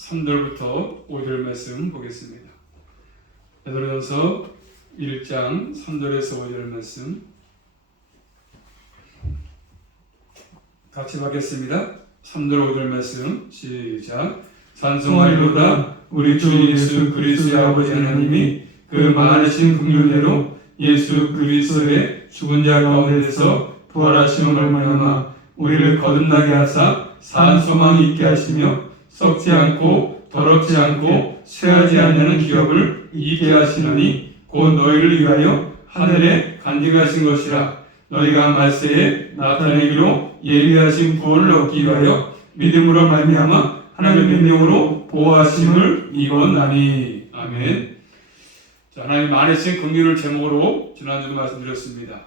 3절부터 5절 말씀 보겠습니다. 베드로전서 1장 3절에서 5절 말씀 같이 받겠습니다. 3절 5절 말씀 시작. 찬송하리로다. 우리 주 예수 그리스도의 아버지 하나님이 그 많으신 긍휼대로 예수 그리스도의 죽은 자 가운데서 부활하심을 말미암아 우리를 거듭나게 하사 산 소망이 있게 하시며 썩지 않고 더럽지 않고 쇠하지 않는 기업을 있게 하시나니 곧 너희를 위하여 하늘에 간직하신 것이라. 너희가 말세에 나타내기로 예비하신 구원을 얻기 위하여 믿음으로 말미암아 하나님의 능력으로 보호하심을 입었나니. 아멘. 자, 하나님 많으신 긍휼을 제목으로 지난주도 말씀드렸습니다.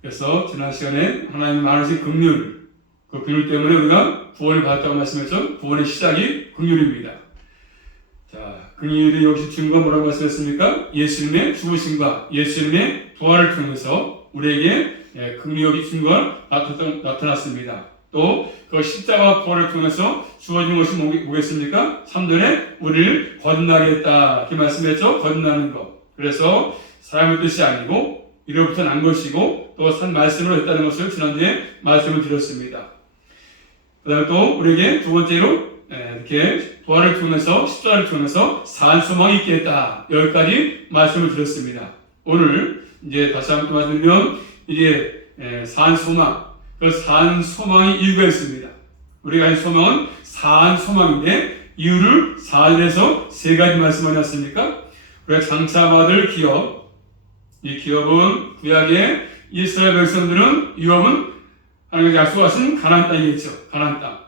그래서 지난 시간에 하나님 많으신 긍휼, 그 긍휼 때문에 우리가 구원을 받았다고 말씀했죠. 구원의 시작이 긍휼입니다. 자, 긍휼이 역시 증거가 뭐라고 말씀했습니까? 예수님의 죽으심과 예수님의 부활을 통해서 우리에게 긍휼의 증거가 나타났습니다. 또 그 십자가 부활을 통해서 주어진 것이 뭐겠습니까? 3절에 우리를 거듭나게 했다 이렇게 말씀했죠. 거듭나는 것. 그래서 사람의 뜻이 아니고 이로부터 난 것이고 또 산 말씀으로 했다는 것을 지난주에 말씀을 드렸습니다. 그 다음에 또 우리에게 두 번째로 이렇게 부활을 통해서 십자가를 통해서 산 소망이 있게 했다. 여기까지 말씀을 드렸습니다. 오늘 이제 다시 한번 말씀드리면 이제 산 소망, 그 산 소망의 이유가 있습니다. 우리가 이 소망은 산 소망인데 이유를 4절에서 세 가지 말씀하셨습니까? 우리가 장차받을 기업, 이 기업은 구약의 이스라엘 백성들은 유업은 하나님께서 약속하신 가나안 땅이겠죠. 가나안 땅.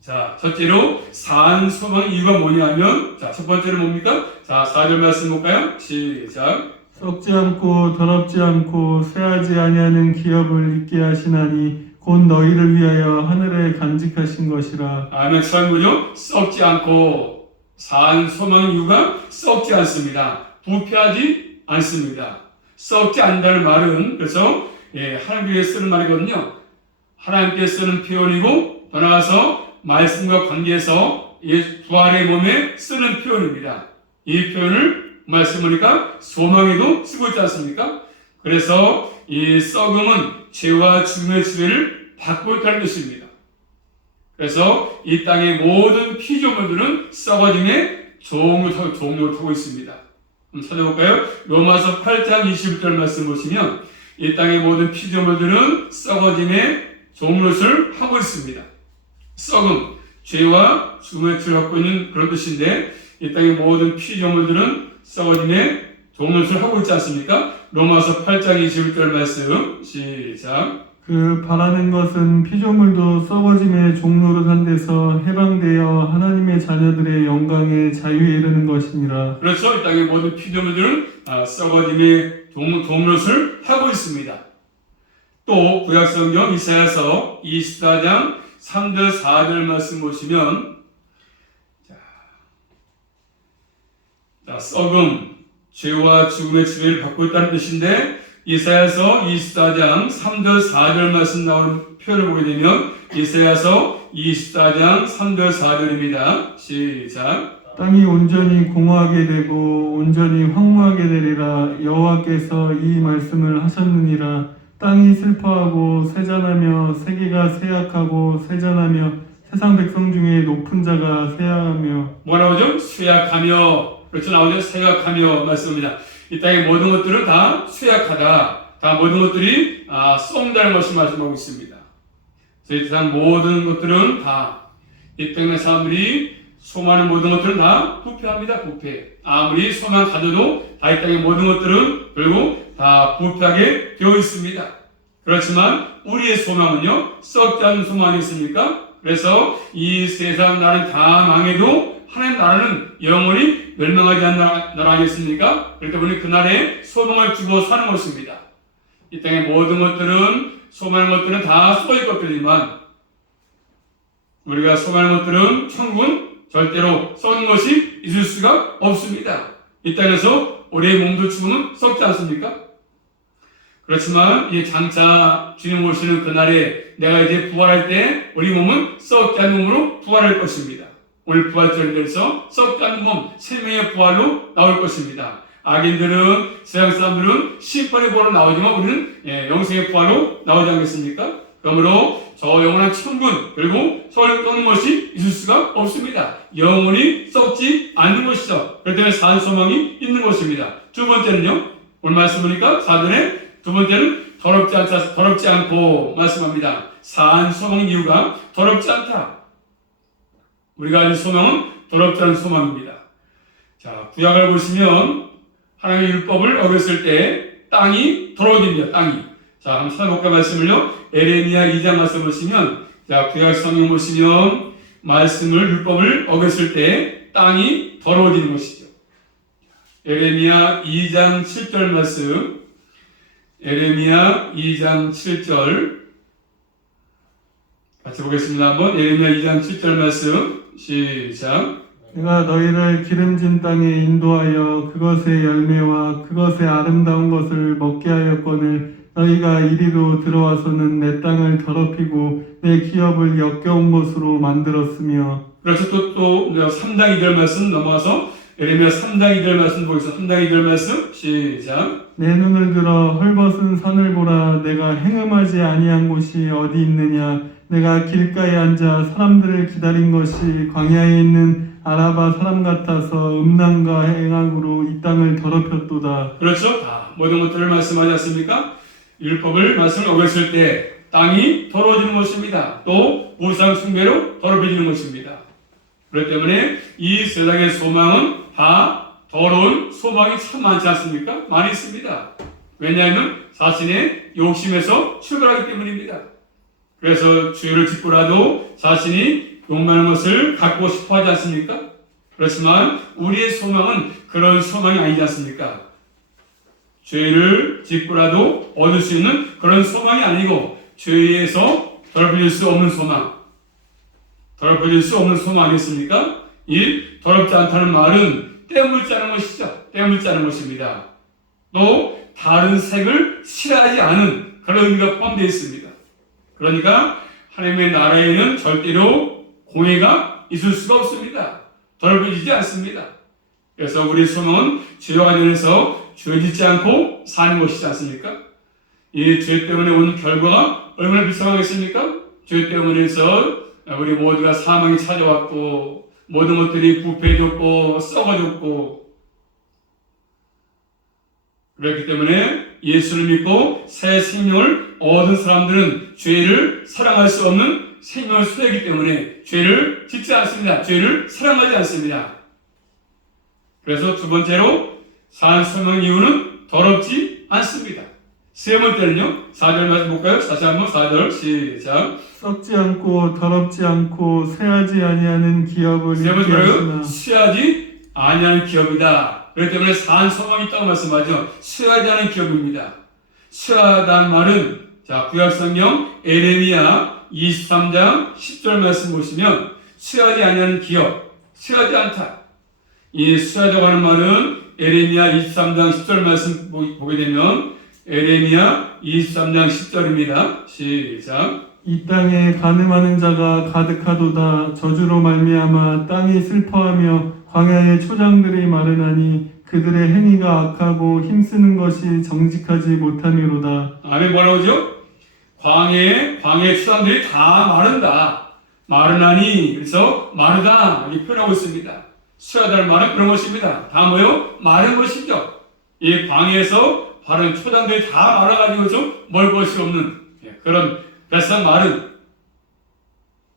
자, 첫째로 산 소망의 이유가 뭐냐면, 자, 첫 번째로 뭡니까? 자, 4절 말씀 볼까요? 시작. 썩지 않고 더럽지 않고 쇠하지 아니하는 기업을 있게 하시나니 곧 너희를 위하여 하늘에 간직하신 것이라. 아멘. 뭐죠? 썩지 않고 산 소망의 이유가 썩지 않습니다. 부패하지 않습니다. 썩지 않는다는 말은 그래서 하나님께 쓰는 말이거든요. 하나님께 쓰는 표현이고 더 나아가서 말씀과 관계에서 부활의 몸에 쓰는 표현입니다. 이 표현을 말씀하니까 소망에도 쓰고 있지 않습니까? 그래서 이 썩음은 죄와 죽음의 지배를 받고 있다는 뜻입니다. 그래서 이 땅의 모든 피조물들은 썩어짐의 종을 타고 있습니다. 한번 찾아볼까요? 로마서 8장 21절 말씀 보시면 이 땅의 모든 피조물들은 썩어짐의 종노릇을 하고 있습니다. 썩음, 죄와 죽음의 죄를 갖고 있는 그런 뜻인데 이 땅의 모든 피조물들은 썩어짐의 종노릇을 하고 있지 않습니까? 로마서 8장 21절 말씀 시작. 그 바라는 것은 피조물도 썩어짐의 종노릇한 데서 해방되어 하나님의 자녀들의 영광에 자유에 이르는 것이니라. 그렇죠. 이 땅의 모든 피조물들은 썩어짐의 종노릇을 하고 있습니다. 또 구약성경 이사야서 24장 3절 4절 말씀 보시면 자, 썩음, 죄와 죽음의 지배를 받고 있다는 뜻인데 이사야서 24장 3절 4절 말씀 나오는 표현을 보게 되면 이사야서 24장 3절 4절입니다. 시작. 땅이 온전히 공허하게 되고 온전히 황무하게 되리라. 여호와께서 이 말씀을 하셨느니라. 땅이 슬퍼하고 쇠잔하며 세계가 쇠약하고 쇠잔하며 세상 백성 중에 높은 자가 쇠약하며. 뭐 나오죠? 쇠약하며. 그렇죠. 나오죠. 쇠약하며 말씀입니다. 이 땅의 모든 것들은 다 쇠약하다. 다 모든 것들이 썩는다는 것을 말씀하고 있습니다. 이 세상 모든 것들은 다 이 땅의 사람들이 소망하는 모든 것들은 다 부패합니다. 부패. 아무리 소망 가져도 다 이 땅의 모든 것들은 결국 다 부패하게 되어 있습니다. 그렇지만 우리의 소망은요, 썩지 않는 소망이 있습니까? 그래서 이 세상 나라는 다 망해도 하나님 나라는 영원히 멸망하지 않는 나라 아니겠습니까? 그렇기 때문에 그날에 소망을 주고 사는 것입니다. 이 땅의 모든 것들은 소망하는 것들은 다 썩을 것들이지만 우리가 소망하는 것들은 천국은 절대로 썩는 것이 있을 수가 없습니다. 이 땅에서 우리의 몸도 죽으면 썩지 않습니까? 그렇지만 이 장차 주님 오시는 그날에 내가 이제 부활할 때 우리 몸은 썩지 않는 몸으로 부활할 것입니다. 오늘 부활절에서 썩지 않는 몸, 생명의 부활로 나올 것입니다. 악인들은, 세상 사람들은 심판의 부활로 나오지만 우리는 영생의 부활로 나오지 않겠습니까? 그러므로 저 영원한 천군, 그리고 서울 떠는 것이 있을 수가 없습니다. 영원히 썩지 않는 것이죠. 그렇기 때문에 산 소망이 있는 것입니다. 두 번째는요, 오늘 말씀 보니까 4절에 두 번째는 더럽지 않고 말씀합니다. 산 소망의 이유가 더럽지 않다. 우리가 가진 소망은 더럽지 않은 소망입니다. 자, 구약을 보시면 하나님의 율법을 어겼을 때 땅이 더러워집니다. 땅이. 자, 한번 찾아볼까요? 말씀을요. 에레미야 2장 말씀 보시면, 자, 구약 성경 보시면 말씀을 율법을 어겼을 때 땅이 더러워지는 것이죠. 에레미야 2장 7절 말씀. 에레미야 2장 7절 같이 보겠습니다. 한번 에레미야 2장 7절 말씀 시작. 내가 너희를 기름진 땅에 인도하여 그것의 열매와 그것의 아름다운 것을 먹게 하였거늘 너희가 이리로 들어와서는 내 땅을 더럽히고 내 기업을 역겨운 것으로 만들었으며. 그래서 또 3장 2절 말씀 넘어와서 에레미야 3장 2절 말씀 보겠습니다. 3장 2절 말씀 시작. 내 눈을 들어 헐벗은 산을 보라. 내가 행음하지 아니한 곳이 어디 있느냐. 내가 길가에 앉아 사람들을 기다린 것이 광야에 있는 아라바 사람 같아서 음란과 행악으로 이 땅을 더럽혔도다. 그렇죠. 다 모든 것들을 말씀하지 않습니까? 율법을 말씀을 어겼을 때 땅이 더러워지는 것입니다. 또 우상 숭배로 더럽혀지는 것입니다. 그렇기 때문에 이 세상의 소망은 다 더러운 소망이 참 많지 않습니까? 많이 있습니다. 왜냐하면 자신의 욕심에서 출발하기 때문입니다. 그래서 죄를 짓고라도 자신이 욕망하는 것을 갖고 싶어 하지 않습니까? 그렇지만 우리의 소망은 그런 소망이 아니지 않습니까? 죄를 짓고라도 얻을 수 있는 그런 소망이 아니고 죄에서 더럽혀질 수 없는 소망, 더럽혀질 수 없는 소망 아니겠습니까? 이 더럽지 않다는 말은 때묻지 않은 것이죠. 때묻지 않은 것입니다. 또 다른 색을 싫어하지 않은 그런 의미가 포함되어 있습니다. 그러니까 하나님의 나라에는 절대로 공해가 있을 수가 없습니다. 더럽혀지지 않습니다. 그래서 우리의 소망은 죄와 관련해서 죄 짓지 않고 사는 것이지 않습니까? 이 죄 때문에 오는 결과가 얼마나 비참하겠습니까? 죄 때문에 해서 우리 모두가 사망이 찾아왔고 모든 것들이 부패해졌고 썩어졌고 그렇기 때문에 예수를 믿고 새 생명을 얻은 사람들은 죄를 사랑할 수 없는 생명을 소유하기 때문에 죄를 짓지 않습니다. 죄를 사랑하지 않습니다. 그래서 두 번째로 산 소망 이유는 더럽지 않습니다. 세 번째는요. 4절 말씀 볼까요? 다시 한번 4절 시작. 썩지 않고 더럽지 않고 쇠하지 아니하는 기업을 세 잃게 번째로요. 하시나. 쇠하지 아니하는 기업이다. 그렇기 때문에 산 소망이 있다고 말씀하죠. 쇠하지 않은 기업입니다. 쇠하다는 말은 자 구약 성경 에레미야 23장 10절 말씀 보시면 쇠하지 아니하는 기업, 쇠하지 않다. 이 쇠하다고 하는 말은 에레미야 23장 10절 말씀 보게 되면 에레미야 23장 10절입니다. 시작. 이 땅에 간음하는 자가 가득하도다. 저주로 말미암아 땅이 슬퍼하며 광야의 초장들이 마르나니 그들의 행위가 악하고 힘쓰는 것이 정직하지 못함이로다. 아멘. 뭐라고 하죠? 광야의 초장들이 다 마른다. 마르나니 그래서 마르다 이렇게 표현하고 있습니다. 수하다는 말은 그런 것입니다. 다 뭐요? 마른 것이죠. 이 광야에서 바른 초장들이 다 말아가지고 좀 먹을 것이 없는 그런 뱃상 마른.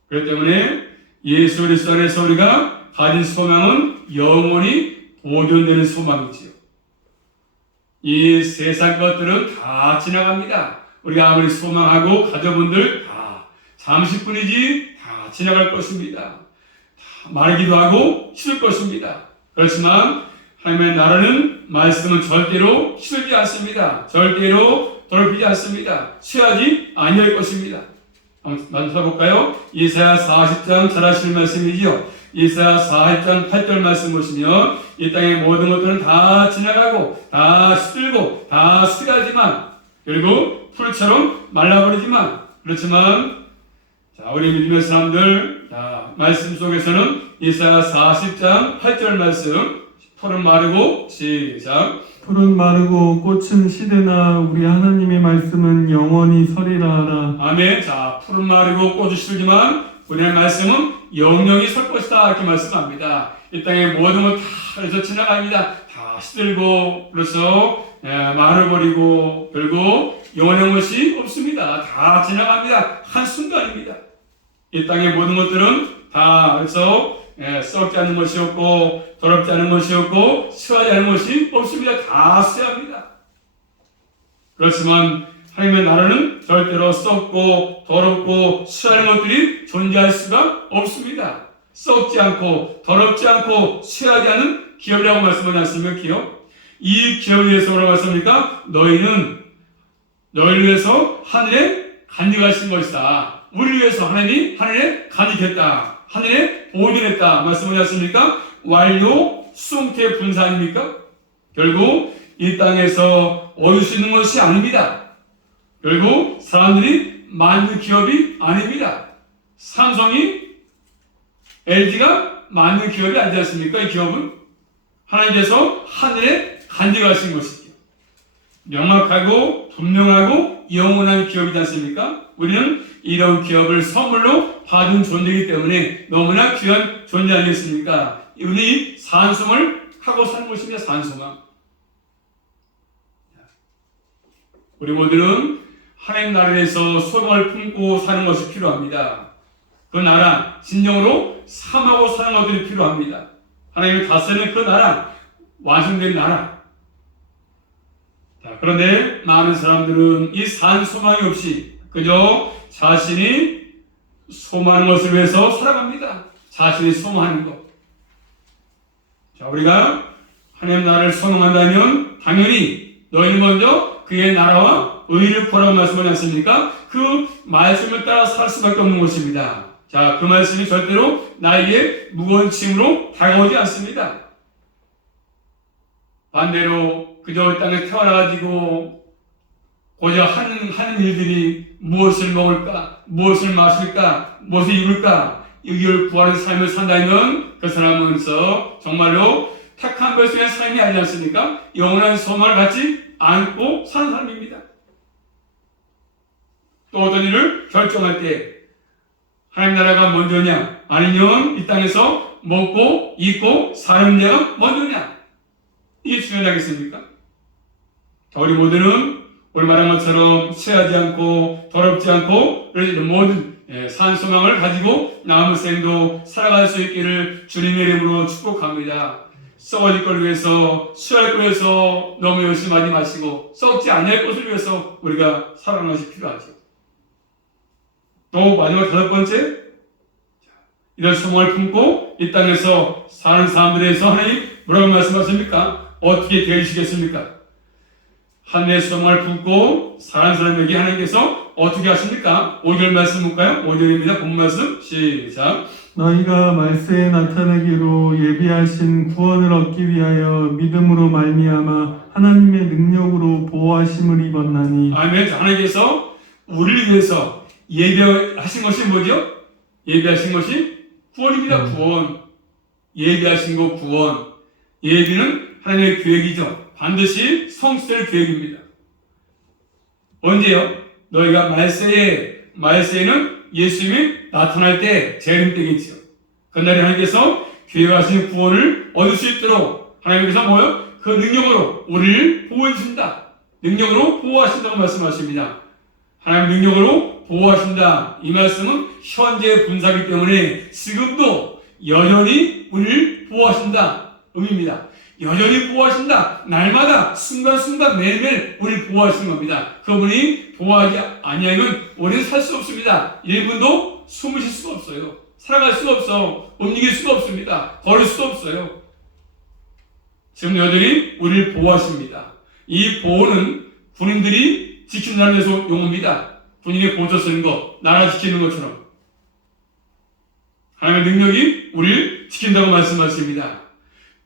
그렇기 때문에 예수 그리스도 안에서 우리가 가진 소망은 영원히 보존되는 소망이지요. 이 세상 것들은 다 지나갑니다. 우리가 아무리 소망하고 가져본들 다 잠시뿐이지 다 지나갈 것입니다. 다 마르기도 하고 식을 것입니다. 그렇지만 하나님의 나라는 말씀은 절대로 식지 않습니다. 절대로 더럽히지 않습니다. 취하지 아니할 것입니다. 한번 찾아볼까요? 이사야 40장 잘 아시는 말씀이지요. 이사야 40장 8절 말씀 보시면 이 땅의 모든 것들은 다 지나가고 다 시들고 다 쓰가지만 그리고 풀처럼 말라버리지만 그렇지만 자, 우리 믿음의 사람들 자, 말씀 속에서는 이사야 40장 8절 말씀 풀은 마르고 시작 풀은 마르고 꽃은 시드나 우리 하나님의 말씀은 영원히 서리라 하라. 아멘. 자, 풀은 마르고 꽃은 시들지만 우리의 말씀은 영영이 설 것이다 이렇게 말씀합니다. 이 땅의 모든 것 다 그래서 지나갑니다. 다 시들고 그래서 마르버리고 결국 영원한 것이 없습니다. 다 지나갑니다. 한순간입니다. 이 땅의 모든 것들은 다 그래서 썩지 않는 것이 없고 더럽지 않은 것이 없고 쇠하지 않은 것이 없습니다. 다 쇠합니다. 그렇지만 하나님의 나라는 절대로 썩고 더럽고 쇠하는 것들이 존재할 수가 없습니다. 썩지 않고 더럽지 않고 쇠하지 않은 기업이라고 말씀하지 않습니까? 기업. 이 기업에 대해서 뭐라고 했습니까? 너희는 너희를 위해서 하늘에 간직하신 것이다. 우리를 위해서 하나님이 하늘에 간직했다. 하늘에 보존했다. 말씀하지 않습니까? 완료 수동태 분사 아닙니까? 결국 이 땅에서 얻을 수 있는 것이 아닙니다. 결국 사람들이 만든 기업이 아닙니다. 삼성이 LG가 만든 기업이 아니지 않습니까? 이 기업은 하나님께서 하늘에 간직하신 것이죠. 명확하고 분명하고 영원한 기업이지 않습니까? 우리는 이런 기업을 선물로 받은 존재이기 때문에 너무나 귀한 존재 아니겠습니까? 우리 산송을 하고 사는 것입니다. 산송함. 우리 모두는 하나님 나라에서 소망을 품고 사는 것이 필요합니다. 그 나라, 진정으로 삼하고 사는 것들이 필요합니다. 하나님이 다스리는 그 나라, 완성된 나라. 자, 그런데 많은 사람들은 이 산 소망이 없이 그저 자신이 소망하는 것을 위해서 살아갑니다. 자신이 소망하는 것. 자, 우리가 하나님 나라를 소망한다면 당연히 너희는 먼저 그의 나라와 의를 구하라고 말씀하지 않습니까? 그 말씀을 따라 살 수밖에 없는 것입니다. 자, 그 말씀이 절대로 나에게 무거운 짐으로 다가오지 않습니다. 반대로 그저 이 땅에 태어나가지고 고작 하는 일들이 무엇을 먹을까, 무엇을 마실까, 무엇을 입을까 이걸 구하는 삶을 산다면 그 사람은 정말로 택한 백성의 삶이 아니지 않습니까? 영원한 소망을 갖지 않고 사는 사람입니다. 또 어떤 일을 결정할 때 하나님 나라가 먼저냐 아니면 이 땅에서 먹고 입고 사는 데가 먼저냐 이게 중요하겠습니까? 우리 모두는 우리 말한 것처럼 쇠하지 않고 더럽지 않고 모든 산소망을 가지고 남은 생도 살아갈 수 있기를 주님의 이름으로 축복합니다. 썩어질 걸 위해서 쇠할 걸 위해서 너무 열심히 하지 마시고 썩지 않을 것을 위해서 우리가 살아가는 것이 필요하죠. 또 마지막 다섯 번째, 이런 소망을 품고 이 땅에서 사는 사람들에 대해서 하나님 뭐라고 말씀하십니까? 어떻게 대해주시겠습니까? 하늘의 소망을 품고 사는 사람에게 하나님께서 어떻게 하십니까? 5절 말씀 볼까요? 5절입니다. 본 말씀 시작. 너희가 말세에 나타나기로 예비하신 구원을 얻기 위하여 믿음으로 말미암아 하나님의 능력으로 보호하심을 입었나니. 아멘. 하나님께서 우리를 위해서 예비하신 것이 뭐죠? 예비하신 것이 구원입니다. 구원. 예비하신 것 구원. 예비는 하나님의 계획이죠. 반드시 성취될 계획입니다. 언제요? 너희가 말세에는 예수님이 나타날 때 재림 때겠지요. 그날에 하나님께서 계획하신 구원을 얻을 수 있도록 하나님께서 뭐요? 그 능력으로 우리를 보호해 주신다. 능력으로 보호하신다고 말씀하십니다. 하나님 능력으로 보호하신다. 이 말씀은 현재 분사이기 때문에 지금도 여전히 우리를 보호하신다. 의미입니다. 여전히 보호하신다. 날마다 순간순간 매일매일 우리를 보호하시는 겁니다. 그분이 보호하지 아니하면 우리는 살 수 없습니다. 1분도 숨을 쉴 수가 없어요. 살아갈 수가 없어. 움직일 수가 없습니다. 걸을 수도 없어요. 지금 여전히 우리를 보호하십니다. 이 보호는 군인들이 지킨다는 데서 용어입니다. 군인이 보조 쓰는 거, 나라 지키는 것처럼 하나님의 능력이 우리를 지킨다고 말씀하십니다.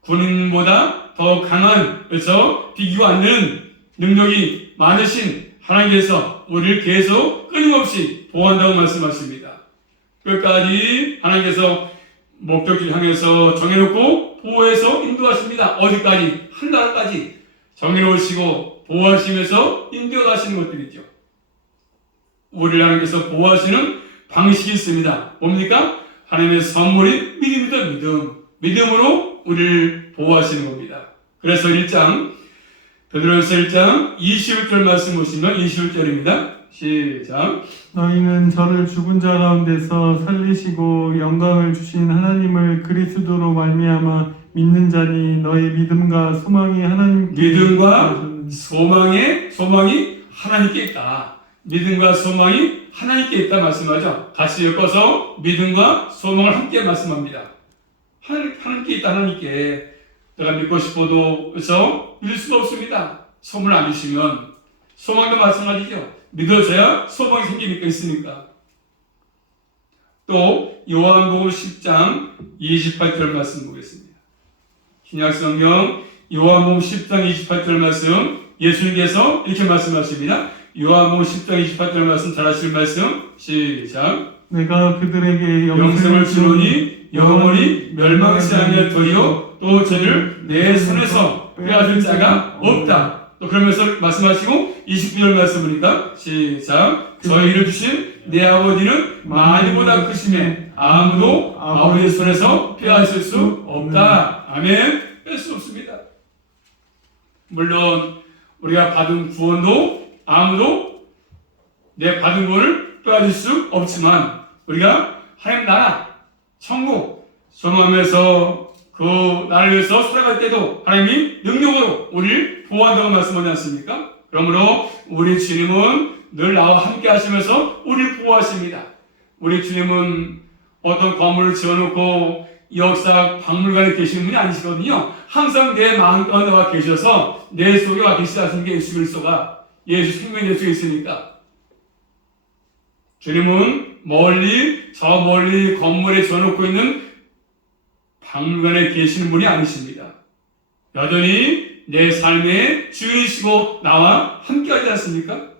군인보다 더 강한, 그래서 비교가 안 되는 능력이 많으신 하나님께서 우리를 계속 끊임없이 보호한다고 말씀하십니다. 끝까지 하나님께서 목적지를 향해서 정해놓고 보호해서 인도하십니다. 어디까지? 한나라까지 정해놓으시고 보호하시면서 인도하시는 것들이죠. 우리를 하나님께서 보호하시는 방식이 있습니다. 뭡니까? 하나님의 선물이 믿음이다. 믿음으로 우리를 보호하시는 겁니다. 그래서 1장 베드로전서 1장 21절 말씀 보시면 21절입니다. 시작. 너희는 저를 죽은 자 가운데서 살리시고 영광을 주신 하나님을 그리스도로 말미암아 믿는 자니 너희 믿음과 소망이 하나님께 믿음과 소망이 하나님께 있다. 믿음과 소망이 하나님께 있다 말씀하죠. 같이 엮어서 믿음과 소망을 함께 말씀합니다. 하나님께 있다. 하나님께. 내가 믿고 싶어도 그래서 믿을 수가 없습니다. 소망을 안 주시면. 소망도 마찬가지죠. 믿어져야 소망이 생기니까 있으니까. 또 요한복음 10장 28절 말씀 보겠습니다. 신약성경 요한복음 10장 28절 말씀 예수님께서 이렇게 말씀하십니다. 요한복음 10장 28절 말씀 잘 아실 말씀 시작. 내가 그들에게 영생을 주노니 영원히 멸망치 아니할 터이요 또 저를 내 손에서 빼앗을 자가 없다. 또 그러면서 말씀하시고 29절 말씀 보니까 시작. 저희를 주신 내 아버지는 만유보다 크심에 아무도 아버지의 손에서 빼앗을 수 없다. 아멘. 뺄 수 없습니다. 물론 우리가 받은 구원도 아무도 내 받은 구원을 빼앗을 수 없지만 우리가 하나님 나라 천국 소망하면서 그 나를 위해서 살아갈 때도 하나님이 능력으로 우리를 보호한다고 말씀하지 않습니까? 그러므로 우리 주님은 늘 나와 함께 하시면서 우리를 보호하십니다. 우리 주님은 어떤 건물을 지어놓고 역사 박물관에 계시는 분이 아니시거든요. 항상 내 마음 가운데 와 계셔서 내 속에 와 계시다는 게 예수 그리스도가 예수 생명 예수에 있으니까 주님은 저 멀리 건물에 지어놓고 있는 박물관에 계시는 분이 아니십니다. 여전히 내 삶의 주인이시고 나와 함께 하지 않습니까?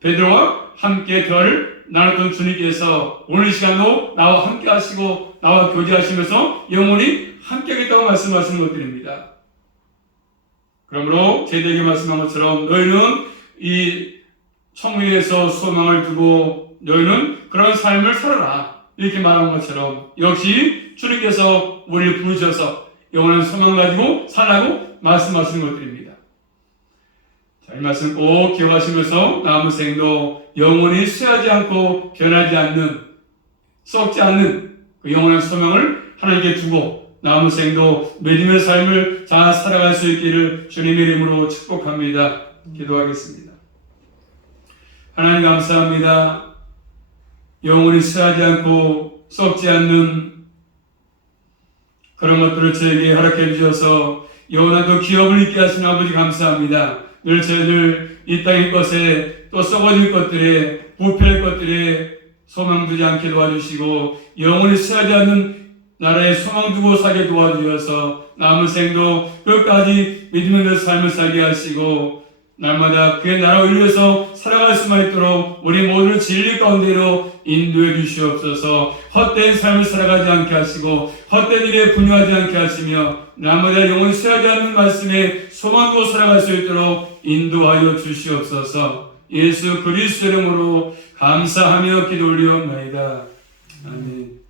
베드로와 함께 대화를 나눴던 주님께서 오늘 이 시간도 나와 함께 하시고 나와 교제하시면서 영원히 함께 하겠다고 말씀하시는 것들입니다. 그러므로 제대에게 말씀한 것처럼 너희는 이 천국에서 소망을 두고 너희는 그런 삶을 살아라. 이렇게 말한 것처럼 역시 주님께서 우리를 부르셔서 영원한 소망 가지고 살라고 말씀하시는 것들입니다. 자, 이 말씀 꼭 기억하시면서 남은 생도 영원히 쇠하지 않고 변하지 않는 썩지 않는 그 영원한 소망을 하나님께 두고 남은 생도 믿음의 삶을 잘 살아갈 수 있기를 주님의 이름으로 축복합니다. 기도하겠습니다. 하나님 감사합니다. 영원히 쇠하지 않고 썩지 않는 그런 것들을 저에게 허락해 주셔서 영원한 그 기업을 있게 하시는 아버지 감사합니다. 늘 저희를 이 땅의 것에 또 썩어질 것들에 부패할 것들에 소망 두지 않게 도와주시고 영원히 쇠하지 않는 나라에 소망 두고 살게 도와주셔서 남은 생도 끝까지 믿음의 삶을 살게 하시고 날마다 그의 나라를 위해서 살아갈 수만 있도록 우리 모두를 진리 가운데로 인도해 주시옵소서. 헛된 삶을 살아가지 않게 하시고 헛된 일에 분유하지 않게 하시며 날마다 영원히 쇠하지 않는 말씀에 소망 두고 살아갈 수 있도록 인도하여 주시옵소서. 예수 그리스도 이름으로 감사하며 기도 올리옵나이다. 아멘.